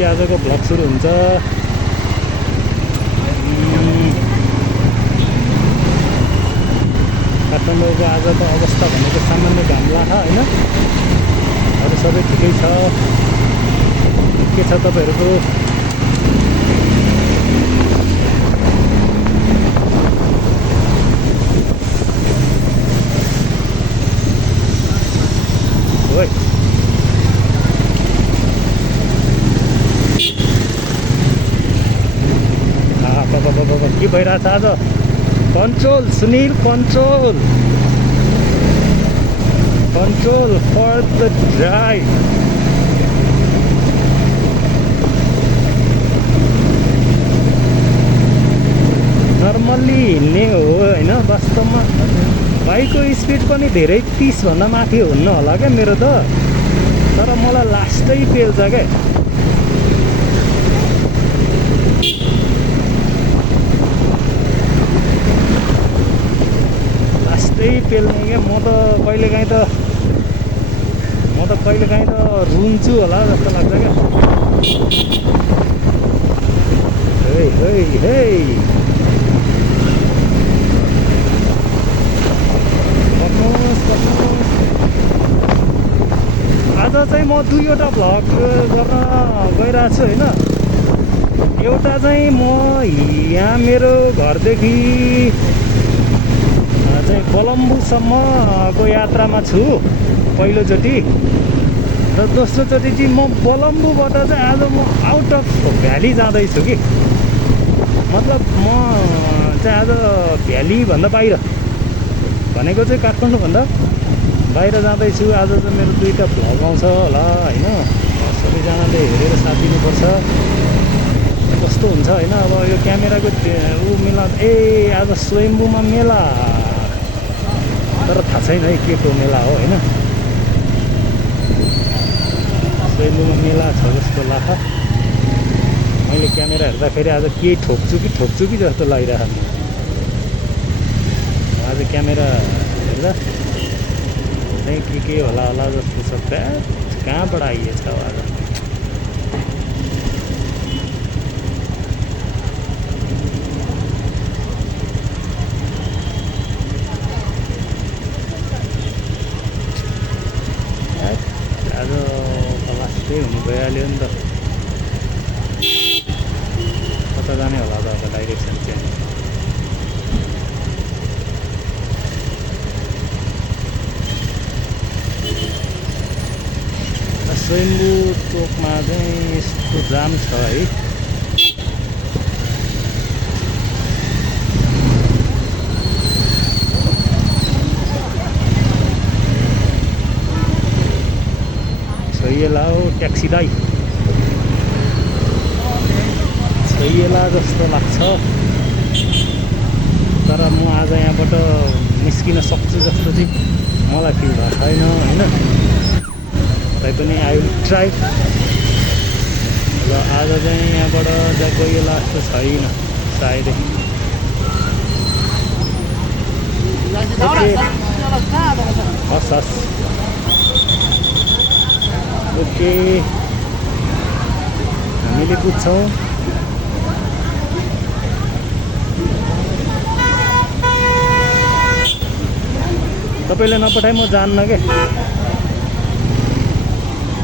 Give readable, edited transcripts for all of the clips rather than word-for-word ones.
बजी आजको भ्लग सुरु हुन्छ। काठमाडौँको आजको अवस्था भनेको सामान्य घाम लाखा होइन, अरू सबै ठिकै छ। के छ तपाईँहरूको? के भइरहेछ आज? Control Sunil, control for the drive. Normally हिँड्ने हो होइन, वास्तवमा बाइकको स्पिड पनि धेरै 30 भन्दा माथि हुन्न होला क्या मेरो त, तर मलाई लास्टै पेल्छ क्या। पेल्ने क्या। म त कहिलेकाहीँ त रुन्छु होला जस्तो लाग्छ क्या। हे हे हे आज चाहिँ म दुईवटा भ्लग गर्न गइरहेको छु होइन। एउटा चाहिँ म यहाँ मेरो घरदेखि चाहिँ कोलम्बोसम्मको यात्रामा छु पहिलोचोटि, र दोस्रोचोटि चाहिँ म कोलम्बोबाट चाहिँ आज म आउट अफ भ्याली जाँदैछु कि, मतलब म चाहिँ आज भ्यालीभन्दा बाहिर भनेको चाहिँ काठमाडौँभन्दा बाहिर जाँदैछु। आज चाहिँ मेरो दुईवटा भ्लग आउँछ होला होइन, सबैजनाले हेरेर साथ दिनुपर्छ। कस्तो हुन्छ होइन, अब यो क्यामेराको ऊ मेला। आज स्वयम्भूमा मेला, तर थाहा छैन है के को मेला हो होइन। स्वयम्भूमा मेला छ जस्तो लाग्छ। मैले क्यामेरा हेर्दाखेरि आज के ठोक्छु कि जस्तो लागिरहेको। आज क्यामेरा हेर्दा चाहिँ के होला जस्तो छ। कहाँबाट आइएछ आज? हुनु गइहाल्यो नि त, कता जाने होला त अब डाइरेक्सन चाहिँ। स्वयम्भू चोकमा चाहिँ यस्तो जाम छ है। छैला हो ट्याक्सी दाइ, छैला जस्तो लाग्छ। तर म आज यहाँबाट निस्किन सक्छु जस्तो चाहिँ मलाई फिल भएको छैन होइन। तैपनि आई विल ट्राई। र आज चाहिँ यहाँबाट गइएला जस्तो छैन सायदै। हस् हस् ओके, हामीले बुझ्छौँ। तपाईँले नपठाए म जान्न क्या।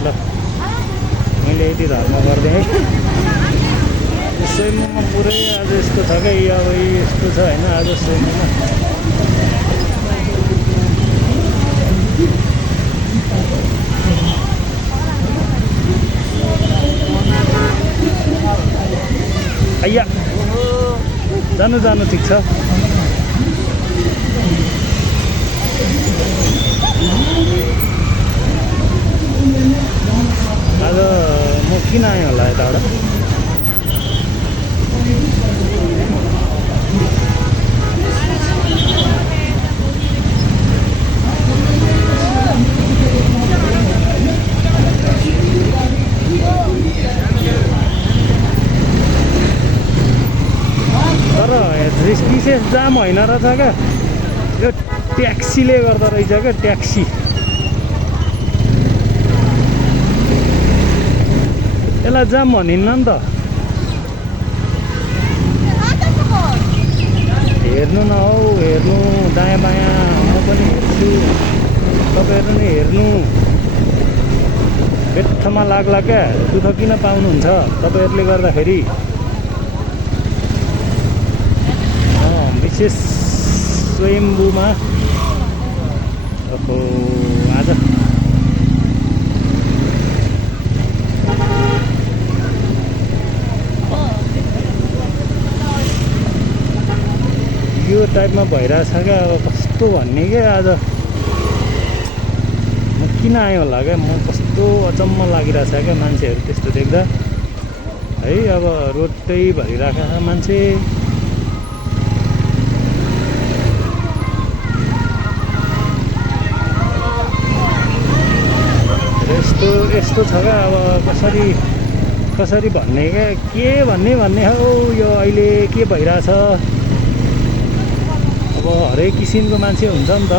ल मैले यति धर्म गरिदिएँ है। स्वयम्भूमा पुरै आज यस्तो छ क्या, अब यस्तो छ होइन आज स्वयम्भूमा। आइया जानु ठिक छ। आज म किन आएँ होला यताबाट? तर विशेष जाम होइन रहेछ क्या, यो ट्याक्सीले गर्दा रहेछ क्या। यसलाई जाम भनिन्न नि त। हेर्नु न हौ, हेर्नु दायाँ बायाँ, म पनि हेर्छु, तपाईँहरू नि हेर्नु। बेत्थमा लाग्ला क्या, दुःख किन पाउनुहुन्छ तपाईँहरूले गर्दाखेरि। विशेष स्वयम्भूमा ओहो आज यो टाइपमा भइरहेछ क्या। अब कस्तो भन्ने क्या, आज म किन आयो होला क्या, म कस्तो अचम्म लागिरहेछ क्या मान्छेहरू त्यस्तो देख्दा है। अब रोडै भरिरहेको छ मान्छे। यस्तो छ क्या। अब कसरी भन्ने क्या, के भन्ने हौ यो अहिले के भइरहेछ। अब हरेक किसिमको मान्छे हुन्छ नि त।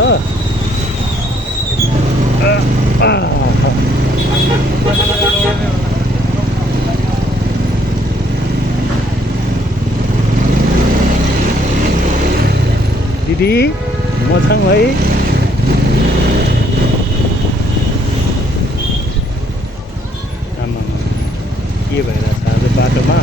दिदी मछाङ भाइ, के भइरहेछ आज बाटोमा।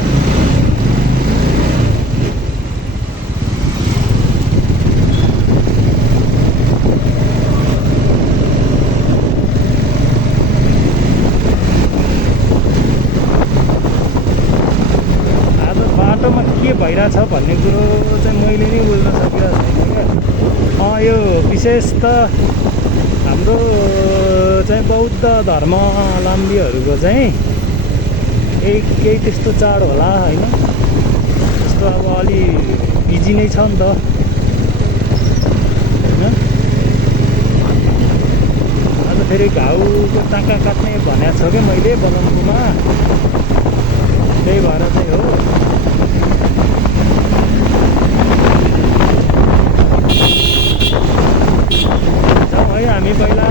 के भइरहेछ भन्ने कुरो चाहिँ मैले नै बोल्न सकिरहेको छैन क्या। यो विशेष त हाम्रो चाहिँ बौद्ध धर्मावलम्बीहरूको चाहिँ केही त्यस्तो चाड होला होइन। त्यस्तो अब अलि बिजी नै छ नि त होइन। आज फेरि घाउको टाँका काट्ने भनेको छ क्या मैले बलम्बुमा, त्यही भएर चाहिँ हो। जाउँ है हामी पहिला।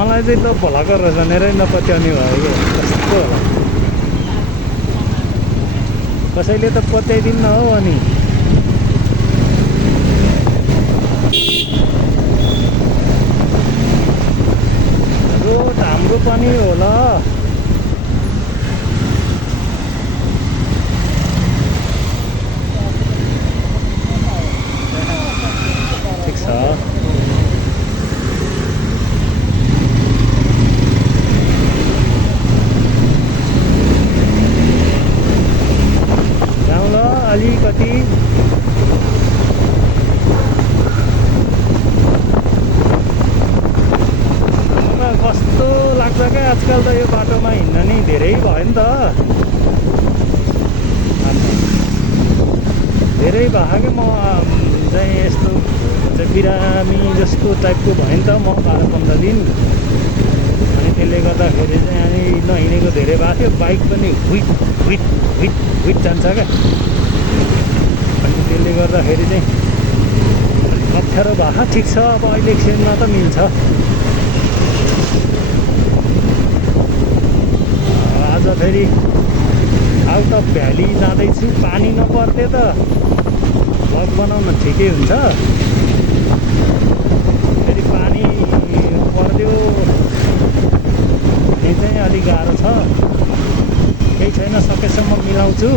मलाई चाहिँ त भलाको रहेछ भनेरै नपत्याउने भयो कि कस्तो होला। कसैले त पत्याइदिन्न हो। अनि रोड हाम्रो पनि होला। ठिक छ। अलिकति कस्तो लाग्छ क्या आजकल त यो बाटोमा हिँड्न नि धेरै भयो नि त। धेरै भयो कि म चाहिँ यस्तो चाहिँ बिरामी जस्तो टाइपको भयो नि त म 12-15 दिन। अनि त्यसले गर्दाखेरि चाहिँ अनि नहिँडेको धेरै भएको थियो। बाइक पनि हुइट हुइट हुइट हुइट जान्छ क्या। अनि त्यसले गर्दाखेरि चाहिँ अप्ठ्यारो भएको। ठिक छ, अब अहिले एकछिनमा त मिल्छ। आज फेरि आउट अफ भ्याली जाँदैछु। पानी नपर्थे त भ्लग बनाउन ठिकै हुन्छ। फेरि पानी परिदियो भने चाहिँ अलिक गाह्रो छ। केही छैन, सकेसम्म मिलाउँछु।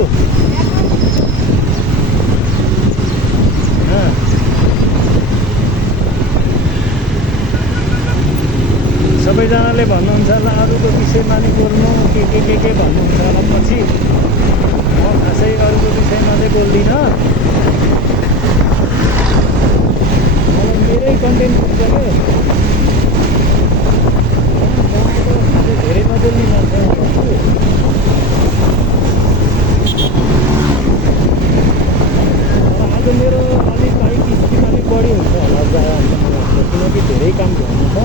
सबैजनाले भन्नुहुन्छ होला अरूको विषयमा नि बोल्नु, के भन्नुहुन्छ होला पछि। म खासै अरूको विषयमा चाहिँ बोल्दिनँ। मलाई मेरै कन्टेन्ट पुग्छ क्या। धेरै नबोल्ने मान्छे भन्छु। आज मेरो अलिक बाइक स्पिड अलिक बढी हुन्छ होला जहाँ किनकि धेरै काम गर्नु छ।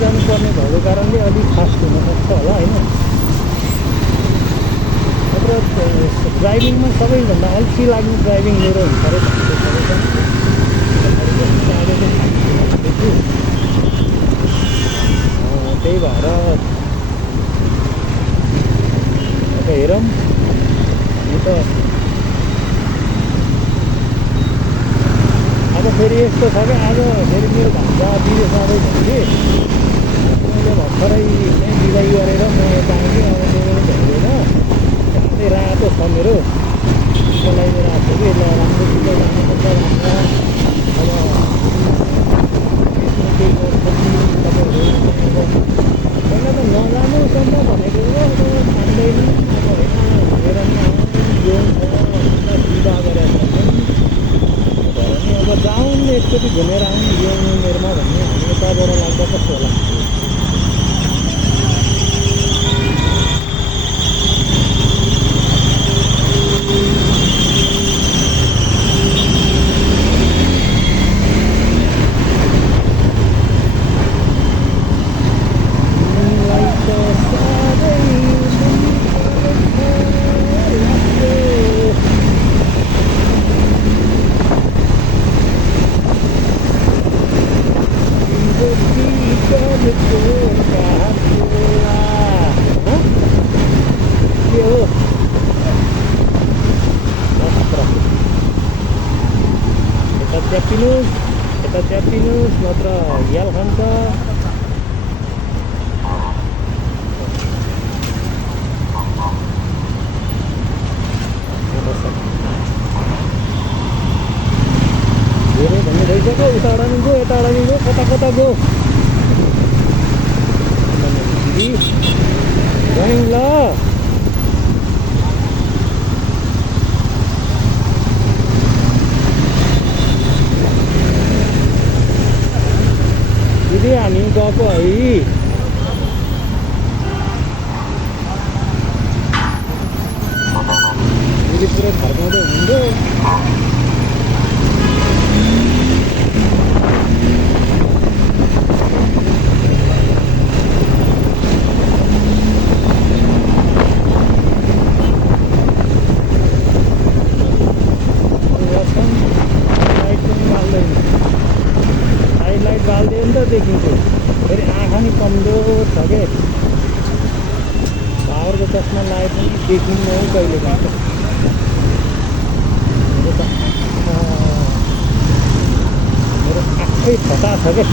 जानुपर्ने भएको कारणले अलिक फास्ट हुनसक्छ होला होइन। नत्र ड्राइभिङमा सबैभन्दा अल्छी लाग्ने ड्राइभिङ मेरो हुन्छ अरे त्यही भएर अब हेरौँ यो त। अब फेरि यस्तो छ क्या, आज फेरि मेरो भान्जा विदेश जाँदैछ कि मैले भर्खरै नै बिदाई गरेर म यता आएँ कि अब त्यो भ्याउँदैन। त्यस्तै रातो छ मेरो चलाइरहेको छु कि ल राम्रोसित जानुपर्छ भनेर। अब यसमा केही गर्छ कि तपाईँहरू अब पहिला त नजानुसम्म भनेको हो, अब मान्दैन। अब होइन हेरेर नि जोन छ बिदा गरेर भएर नि अब जाउँ एकचोटि घुमेर आउँ यो उमेरमा भन्ने हामी यताबाट लाग्दा कस्तो होला। यता च्यापिनुहोस् नत्र याल खान्छ। धेरै भन्ने भइसक्यो, उता अडानी गयो यता अडानी गयो कता कता गयो गयौँ ल। दिदी हामी गएको है। दिदी पुरै फर्काउँदै हुनुहुन्थ्यो। लाइट बाल्दियो नि त देखिन्थ्यो। फेरि आँखा नि कमजोर छ के, पावरको चस्मा लगाए पनि देखिन्न हो कहिले काहीँ। मेरो आँखै फटा छ क्या,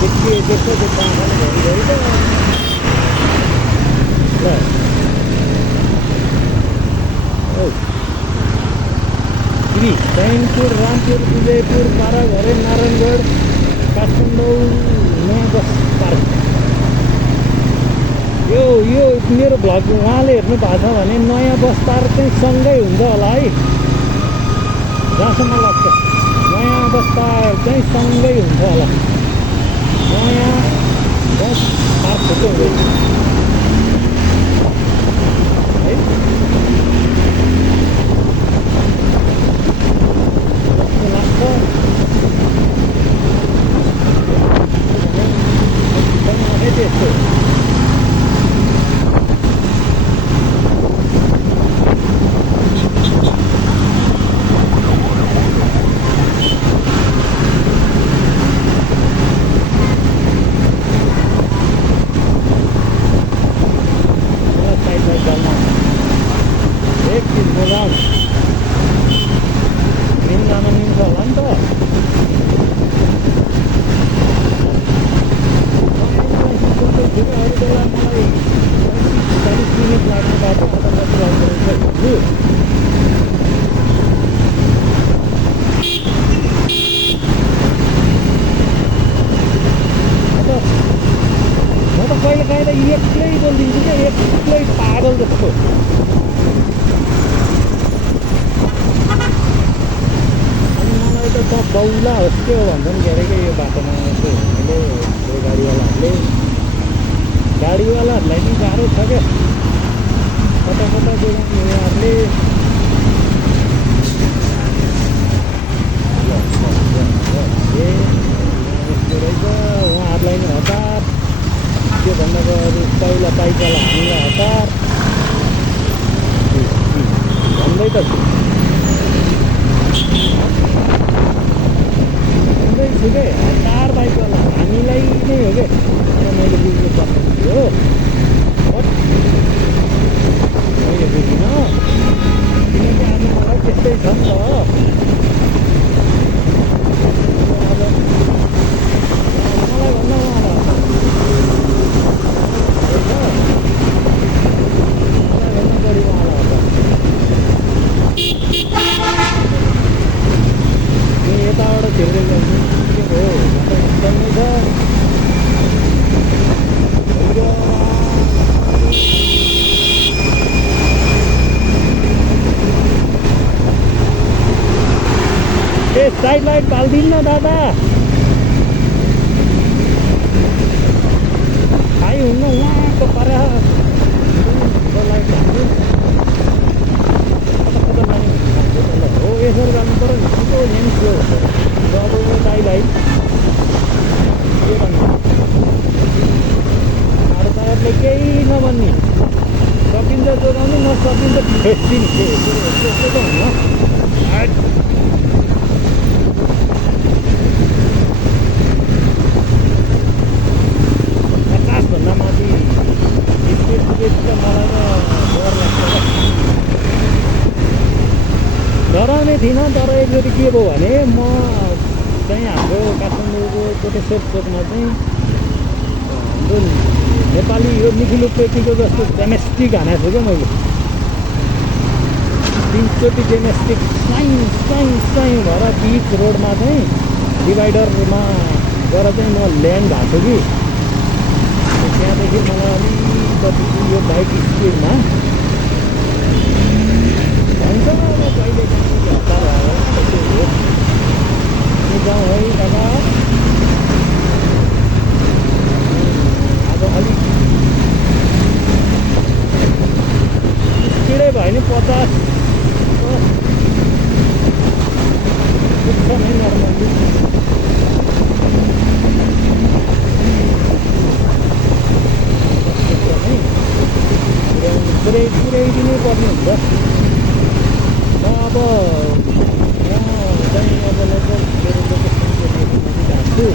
देख्छ आँखाले घरि त ल। चैनपुर, रामपुर, विजयपुर, पाराघरे, नारायणगढ, काठमाडौँ, नयाँ बस पार्क। यो मेरो भ्लग उहाँले हेर्नु भएको छ भने नयाँ बस पार्क चाहिँ सँगै हुन्छ होला है, जहाँसम्म लाग्छ। नयाँ बस पार्क चाहिँ सँगै हुन्छ होला, नयाँ बस पार्क छुट्टै हुँदैन है। लाग्छ त्यस्तो। साइडलाई चल्न एक चिज बोलाउँ निम्न मिल्छ होला नि त। अरू बेला मलाई 40 मिनट लाग्ने बाटो कता कति लाग्दो रहेछ भन्छु। म त कहिले काहीँ त एक्लै बोलिदिन्छु क्या, एक्लै पागल जस्तो। अनि मलाई त बौला होस् के हो भन्छन् के अरे क्या यो बाटोमा यसो हिँड्नेले यो गाडीवालाहरूलाई नि गाह्रो छ क्या, कता कता जोगाउने उहाँहरूले। यस्तो रहेछ उहाँहरूलाई नि पहिला बाइकवाला हामीलाई हतार भन्दै त छु भन्दैछु के हतार बाइकवाला हामीलाई नै हो के मैले बुझ्नु पर्ने थियो बट मैले बुझिनँ किनकि आज मलाई त्यस्तै छ नि त मलाई भन्दा बढी उहाँलाई यताबाट छिर्दै जान्छु के हो जन्मै छ ए साइड लाइट पाल्दिन न दादा खाइ हुन्न उहाँको पर लाइट हाल्छु कता लाने हो यसरी जानु पऱ्यो नि छिटो ल्याउनु थियो अब दाइलाई के भन्नु अरू टायरले केही नभन्ने सकिन्छ जोगाउनु नसकिन्छ फेसिदिने त्यस्तो त हुन्न 50 भन्दा माथि स्पिड त मलाई त डर लाग्छ डराउने थिइनँ तर एकचोटि के भयो भने म चाहिँ हाम्रो काठमाडौँको कोटेश्वर चोकमा चाहिँ हाम्रो नेपाली यो निखिलो पेटीको जस्तो डोमेस्टिक हानेको छु क्या मैले 3 चोटि डोमेस्टिक साइँ भएर बिच रोडमा चाहिँ डिभाइडरमा गएर चाहिँ म ल्यान्ड भएको छु कि त्यहाँदेखि मलाई अलिकति यो बाइक स्पिडमा भन्छ अब कहिले काहीँ हतार भयो जाउँ है दादा अब अलिक स्पिडै भयो नि 50 पुग्छ नै नर्मल्ली पुऱ्याइदिनै पर्ने हुन्छ म अब चाहिँ अब लगभग मेरो लोकेसन गएको छु